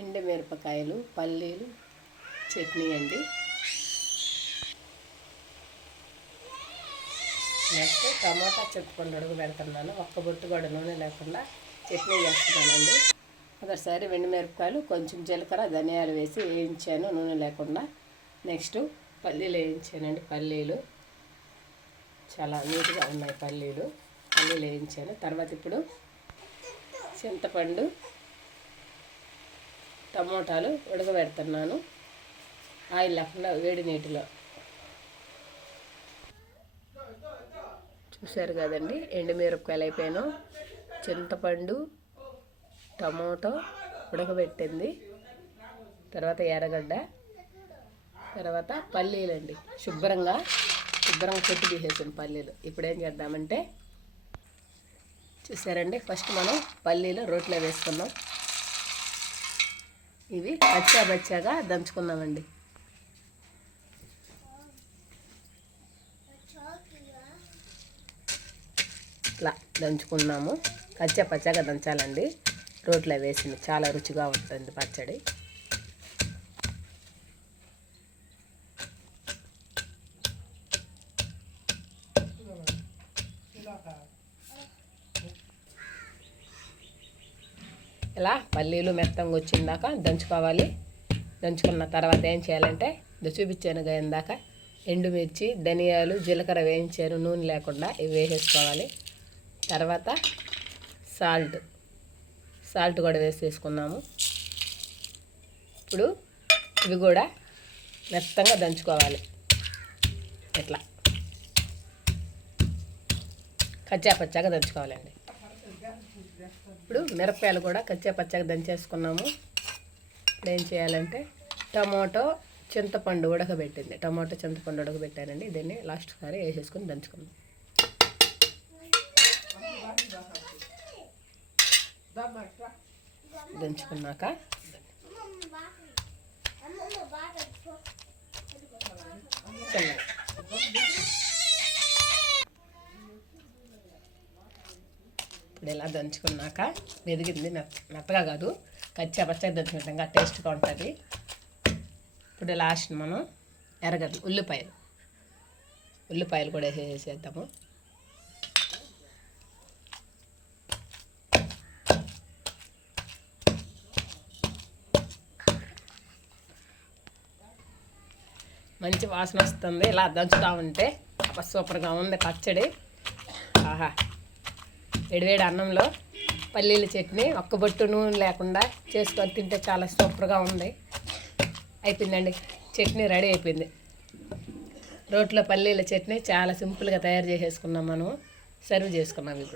ఎండుమిరపకాయలు, పల్లీలు చట్నీ అండి. నెక్స్ట్ టమాటా చింతపండు ఉడక పెడుతున్నాను. ఒక్క బొట్టు కూడా నూనె లేకుండా చట్నీ చేస్తున్నానండి. ఒకసారి ఎండుమిరపకాయలు, కొంచెం జీలకర్ర, ధనియాలు వేసి వేయించాను నూనె లేకుండా. నెక్స్ట్ పల్లీలు వేయించానండి. పల్లీలు చాలా నీట్గా ఉన్నాయి. పల్లీలు వేయించాను. తర్వాత ఇప్పుడు చింతపండు, టమోటాలు ఉడకబెడుతున్నాను ఆయిల్ లేకుండా వేడి నీటిలో. చూశారు కదండి, ఎండుమిరపకాయలు అయిపోయాను. చింతపండు, టమోటో ఉడకబెట్టింది, తర్వాత ఎర్రగడ్డ, తర్వాత పల్లీలండి. శుభ్రంగా పెట్టి తీసేసాను పల్లీలు. ఇప్పుడు ఏం చేద్దామంటే, చూసారండి, ఫస్ట్ మనం పల్లీలు రోట్లో వేసుకున్నాం. ఇవి పచ్చాగా దంచుకున్నామండి. ఇట్లా దంచుకున్నాము. పచ్చాగా దంచాలండి. రోట్లో వేసింది చాలా రుచిగా ఉంటుంది పచ్చడి. ఇలా పల్లీలు మెత్తంగా వచ్చిందాక దంచుకోవాలి. దంచుకున్న తర్వాత ఏం చేయాలంటే, చూపించాను ఇందాక ఎండుమిర్చి, ధనియాలు, జీలకర్ర వేయించాను నూనె లేకుండా. ఇవి వేసేసుకోవాలి. తర్వాత సాల్ట్ కూడా వేసేసుకున్నాము. ఇప్పుడు ఇవి కూడా మెత్తంగా దంచుకోవాలి. ఇట్లా పచ్చాగా దంచుకోవాలండి. ఇప్పుడు మిరపకాయలు కూడా పచ్చాగా దంచేసుకున్నాము. ఇప్పుడు ఏం చేయాలంటే, టమాటో చింతపండు ఉడకబెట్టానండి. దీన్ని లాస్ట్ సారి వేసేసుకొని దంచుకుందాం. దంచుకున్నాక ఇప్పుడు ఇలా దంచుకున్నాక మెదిగింది, మెత్తగా కాదు, పచ్చగా దంచుకుంటాం, టేస్ట్గా ఉంటుంది. ఇప్పుడు లాస్ట్ మనం ఎర్రగడ్డలు, ఉల్లిపాయలు కూడా వేసేద్దాము. మంచి వాసన వస్తుంది. ఇలా దంచుతూ ఉంటే సూపర్గా ఉంది పచ్చడి. ఆహా, వేడివేడి అన్నంలో పల్లీల చట్నీ ఒక్క బొట్టు నూనె లేకుండా చేసుకొని తింటే చాలా సూపర్గా ఉంది. అయిపోయిందండి, చట్నీ రెడీ అయిపోయింది. రోట్లో పల్లీల చట్నీ చాలా సింపుల్గా తయారు చేసేసుకున్నాం. మనం సర్వ్ చేసుకున్నాం ఇప్పుడు.